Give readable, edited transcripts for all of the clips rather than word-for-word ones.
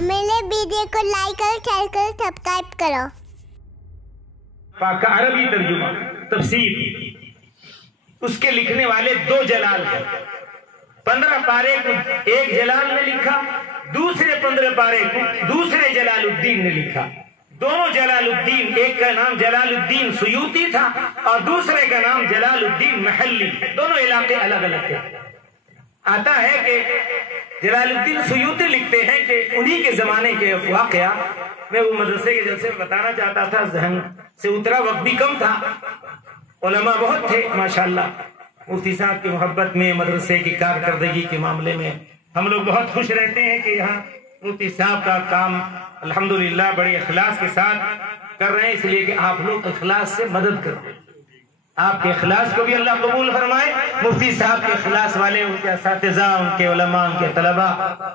हमारे वीडियो को लाइक करो, शेयर करो, सब्सक्राइब करो। पाक का अरबी तर्जुमा तफसीर, उसके लिखने वाले दो जलाल हैं। 15 पारे को एक जलाल ने लिखा, दूसरे 15 पारे को दूसरे जलालुद्दीन ने लिखा। दोनों जलालुद्दीन, एक का नाम जलालुद्दीन सुयूती था और दूसरे का नाम जलालुद्दीन महल्ली। दोनों इलाके अलग अलग थे। आता है कि जलालुद्दीन सुयूती लिखते हैं कि उन्हीं के जमाने के वाकया मैं वो मदरसे के जलसे में बताना चाहता था, जहन से उतरा, वक्त भी कम था, उलमा बहुत थे माशाअल्लाह। मुफ्ती साहब की मोहब्बत में, मदरसे की कारकर्दगी के मामले में हम लोग बहुत खुश रहते हैं कि यहाँ मुफ्ती साहब का काम अल्हम्दुलिल्लाह बड़े इखलास के साथ कर रहे हैं, इसलिए कि आप लोग इखलास से मदद करते हैं। आपके इखलास को भी अल्लाह कबूल फरमाए, मुफ्ती साहब के इखलास वाले, उनके असातिज़ा, उनके उलमा, उनके तलबा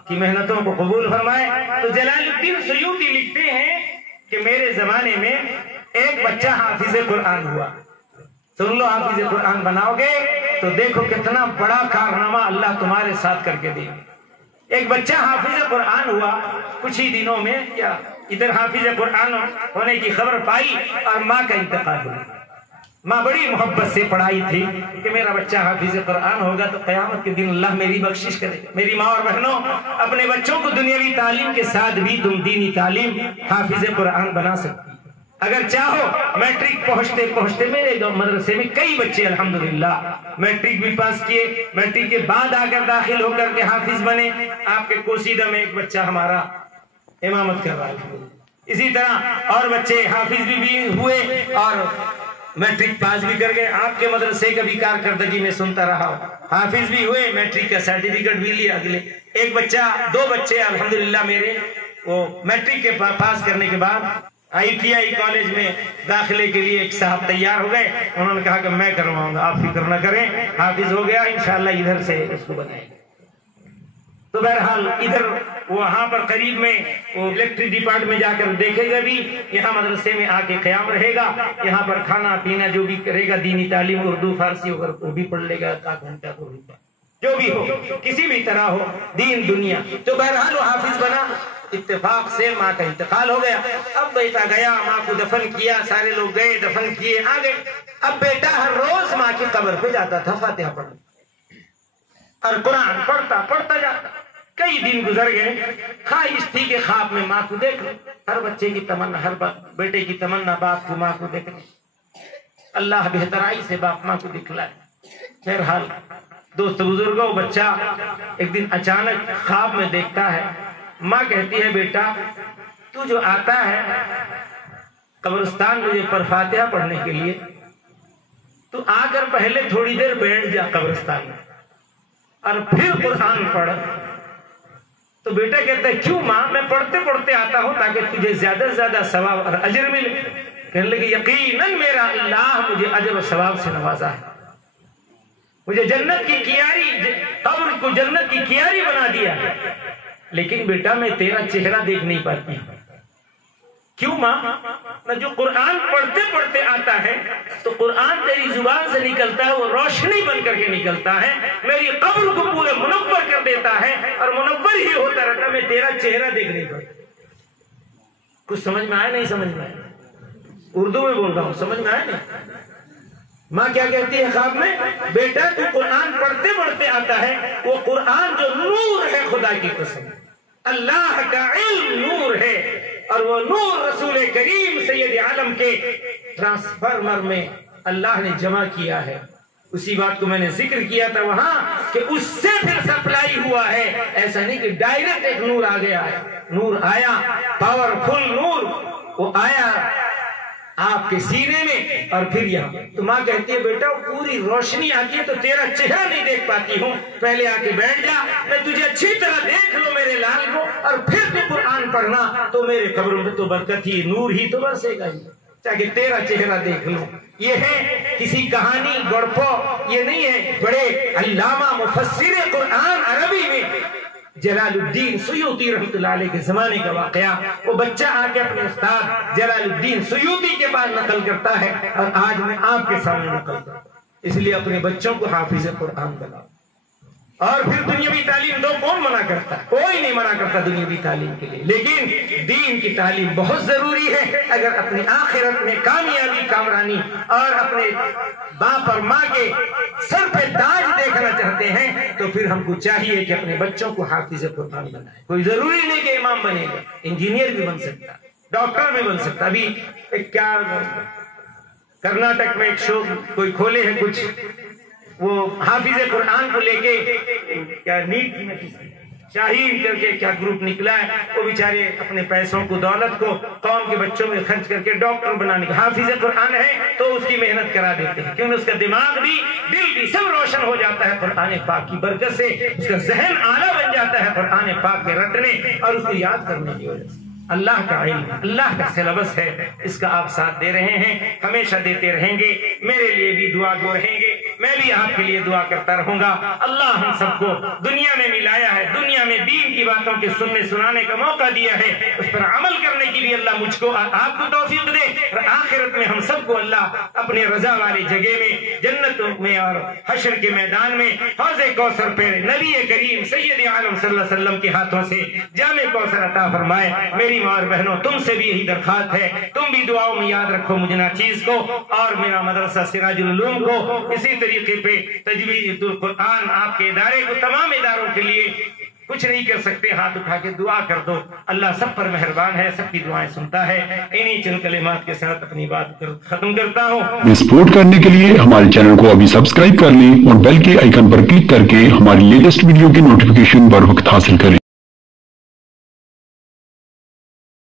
की मेहनतों को कबूल फरमाए। तो जलालुद्दीन सुयूती लिखते हैं कि मेरे जमाने में एक बच्चा हाफिज कुरान हुआ। सुन लो, हाफिज कुरान बनाओगे तो देखो कितना बड़ा कारनामा अल्लाह तुम्हारे साथ करके देगा। एक बच्चा हाफिज कुरान हुआ, कुछ ही दिनों में या इधर हाफिज कुरान होने की खबर पाई और माँ का इंतकाल हुआ। माँ बड़ी मोहब्बत से पढ़ाई थी कि मेरा बच्चा हाफिज कुरान होगा तो क़यामत के दिन अल्लाह मेरी बख्शिश करेगा। मेरी माँ और बहनों, अपने बच्चों को दुनियावी तालीम के साथ भी तुम दीनी तालीम हाफिज कुरान बना सकती। अगर चाहो, मैट्रिक पहुंचते पहुंचते मेरे मदरसे में कई बच्चे अल्हम्दुलिल्लाह मैट्रिक भी पास किए, मैट्रिक के बाद आकर दाखिल होकर के हाफिज बने। आपके कोसीदा में एक बच्चा हमारा इमामत कर रहा है। इसी तरह और बच्चे हाफिज भी हुए और मैट्रिक पास भी कर गए। आपके मदरसे का भी कारकर्दगी में सुनता रहा, हाफिज भी हुए, मैट्रिक का सर्टिफिकेट भी लिया। अगले एक बच्चा, दो बच्चे अल्हम्दुलिल्लाह मेरे वो मैट्रिक के पास करने के बाद ITI कॉलेज में दाखिले के लिए एक साहब तैयार हो गए। उन्होंने कहा कि मैं करवाऊंगा, आप फिक्र न करें, हाफिज हो गया इंशाअल्लाह, इधर से उसको बनाएंगे। तो बहरहाल इधर वहां पर करीब में वो इलेक्ट्रिक डिपार्टमेंट में जाकर देखेगा भी, यहाँ मदरसे में आके क़याम रहेगा, यहाँ पर खाना पीना जो भी करेगा, दीनी तालीम उर्दू फारसी होकर वो भी पढ़ लेगा, आधा घंटा को भी, जो भी हो, किसी भी तरह हो, दीन दुनिया। तो बहरहाल वो हाफिज बना। इत्तेफाक से माँ का इंतकाल हो गया। अब बेटा गया, माँ को दफन किया, सारे लोग गए, दफन किए, आ गए। अब बेटा हर रोज माँ की कब्र पे जाता था फातिहा पढ़ने और कुरान पढ़ता पढ़ता जाता। कई दिन गुजर गए, ख्वाहिश थी कि ख्वाब में माँ को देख लो। हर बच्चे की तमन्ना, हर बेटे की तमन्ना बाप को माँ को देखने। अल्लाह बेहतराई से बाप माँ को दिखलाए। बहरहाल दोस्त बुजुर्गों, बच्चा एक दिन अचानक ख्वाब में देखता है, माँ कहती है बेटा तू जो आता है कब्रिस्तान मुझे पर फातिहा पढ़ने के लिए, तू आकर पहले थोड़ी देर बैठ जा कब्रिस्तान में और फिर कुरान पढ़। तो बेटा कहता है क्यों माँ, मैं पढ़ते पढ़ते आता हूँ ताकि तुझे ज्यादा से ज्यादा सवाब और अजर मिले। कहने लगे यकीनन मेरा अल्लाह मुझे अजर और सवाब से नवाजा है, मुझे जन्नत की कियारी, कब्र को जन्नत की कियारी बना दिया, लेकिन बेटा मैं तेरा चेहरा देख नहीं पाती। क्यों माँ, न जो कुरान पढ़ते पढ़ते आता है तो कुरान तेरी जुबान से निकलता है, वो रोशनी बन करके निकलता है, मेरी कब्र को पूरे मुनव्वर कर देता है और मुनव्वर ही होता रहता, मैं तेरा चेहरा देख नहीं पाती। कुछ समझ में आया? नहीं समझ में आया? उर्दू में बोल रहा हूँ, समझ में आया नहीं? माँ क्या कहती है ख्वाब में, बेटा तू कुरान पढ़ते पढ़ते आता है, वो कुरान जो नूर है, खुदा की कसम अल्लाह का इल्म नूर है और वो नूर रसूल करीम सैयद आलम के ट्रांसफार्मर में अल्लाह ने जमा किया है। उसी बात को मैंने जिक्र किया था वहां कि उससे फिर सप्लाई हुआ है। ऐसा नहीं कि डायरेक्ट एक नूर आ गया है, नूर आया, पावरफुल नूर वो आया आपके सीने में और फिर यहाँ। तो माँ कहती है बेटा पूरी रोशनी आती है तो तेरा चेहरा नहीं देख पाती हूँ, पहले आके बैठ जा, मैं तुझे अच्छी तरह देख लो मेरे लाल को और फिर तू कुरान पढ़ना, तो मेरे कब्र में तो बरकत ही, नूर ही तो बरसेगा ही, ताकि तेरा चेहरा देख लो। ये है किसी कहानी गड़पो, ये नहीं है, बड़े अल्लामा मुफस्सिर कुरान अरबी में जलालुद्दीन सुयूती रहमतुल्लाह अलैह के जमाने का वाकया। वो बच्चा आके अपने उस्ताद जलालुद्दीन सुयूती के पास नकल करता है और आज मैं आपके सामने नकल करता हूं। इसलिए अपने बच्चों को हाफिज कुरान बनाओ। اور پھر دنیاوی تعلیم دو، کون منع کرتا؟ کوئی نہیں منع کرتا دنیاوی تعلیم کے لیے، لیکن دین کی تعلیم بہت ضروری ہے اگر اپنی آخرت میں کامیابی کامرانی اور اپنے باپ اور ماں کے سر پہ تاج دیکھنا چاہتے ہیں تو پھر ہم کو چاہیے کہ اپنے بچوں کو حافظ قرآن بنائیں۔ کوئی ضروری نہیں کہ امام بنے گا، انجینئر بھی بن سکتا، ڈاکٹر بھی بن سکتا۔ ابھی ایک کیا کرناٹک میں ایک شو کوئی کھولے ہیں کچھ، وہ حافظ قرآن کو لے کے کیا نیٹ میں شاہین کر کے کیا گروپ نکلا ہے، وہ بیچارے اپنے پیسوں کو دولت کو قوم کے بچوں میں خرچ کر کے ڈاکٹر بنانے کا، حافظ قرآن ہے تو اس کی محنت کرا دیتے ہیں، کیونکہ اس کا دماغ بھی دل بھی سب روشن ہو جاتا ہے قرآن پاک کی برکت سے، اس کا ذہن اعلیٰ بن جاتا ہے قرآن پاک کے رٹنے اور اس کو یاد کرنے کی وجہ سے۔ اللہ کا علم، اللہ کا سلیبس ہے، اس کا آپ ساتھ دے رہے ہیں، ہمیشہ دیتے رہیں گے، میرے لیے بھی دعا گو رہیں گے، میں بھی آپ کے لیے دعا کرتا رہوں گا۔ اللہ ہم سب کو دنیا میں ملایا ہے، دنیا میں دین کی باتوں کے سننے سنانے کا موقع دیا ہے، اس پر عمل کرنے کی بھی اللہ مجھ کو آپ کو توفیق دے، اور آخرت میں ہم سب کو اللہ اپنے رضا والی جگہ میں، جنت میں اور حشر کے میدان میں حوض کوثر پہ نبی کریم سید عالم صلی اللہ علیہ وسلم کے ہاتھوں سے جام کوثر عطا فرمائے۔ میری ماں اور بہنوں، تم سے بھی یہی درخواست ہے، تم بھی دعاؤں میں یاد رکھو مجھے ناچیز کو اور میرا مدرسہ سراج العلوم کو، اسی طریقے پہ تجوید القرآن آپ کے ادارے کو، تمام اداروں کے لیے کچھ نہیں کر سکتے، ہاتھ اٹھا کے دعا کر دو، اللہ سب پر مہربان ہے، سب کی دعائیں سنتا ہے۔ انہی چند کلمات کے ساتھ اپنی بات ختم کرتا ہوں۔ سپورٹ کرنے کے لیے ہمارے چینل کو ابھی سبسکرائب کر لیں اور بیل کے آئیکن پر کلک کر کے ہماری لیٹسٹ ویڈیو کی نوٹیفیکیشن بر وقت حاصل کریں۔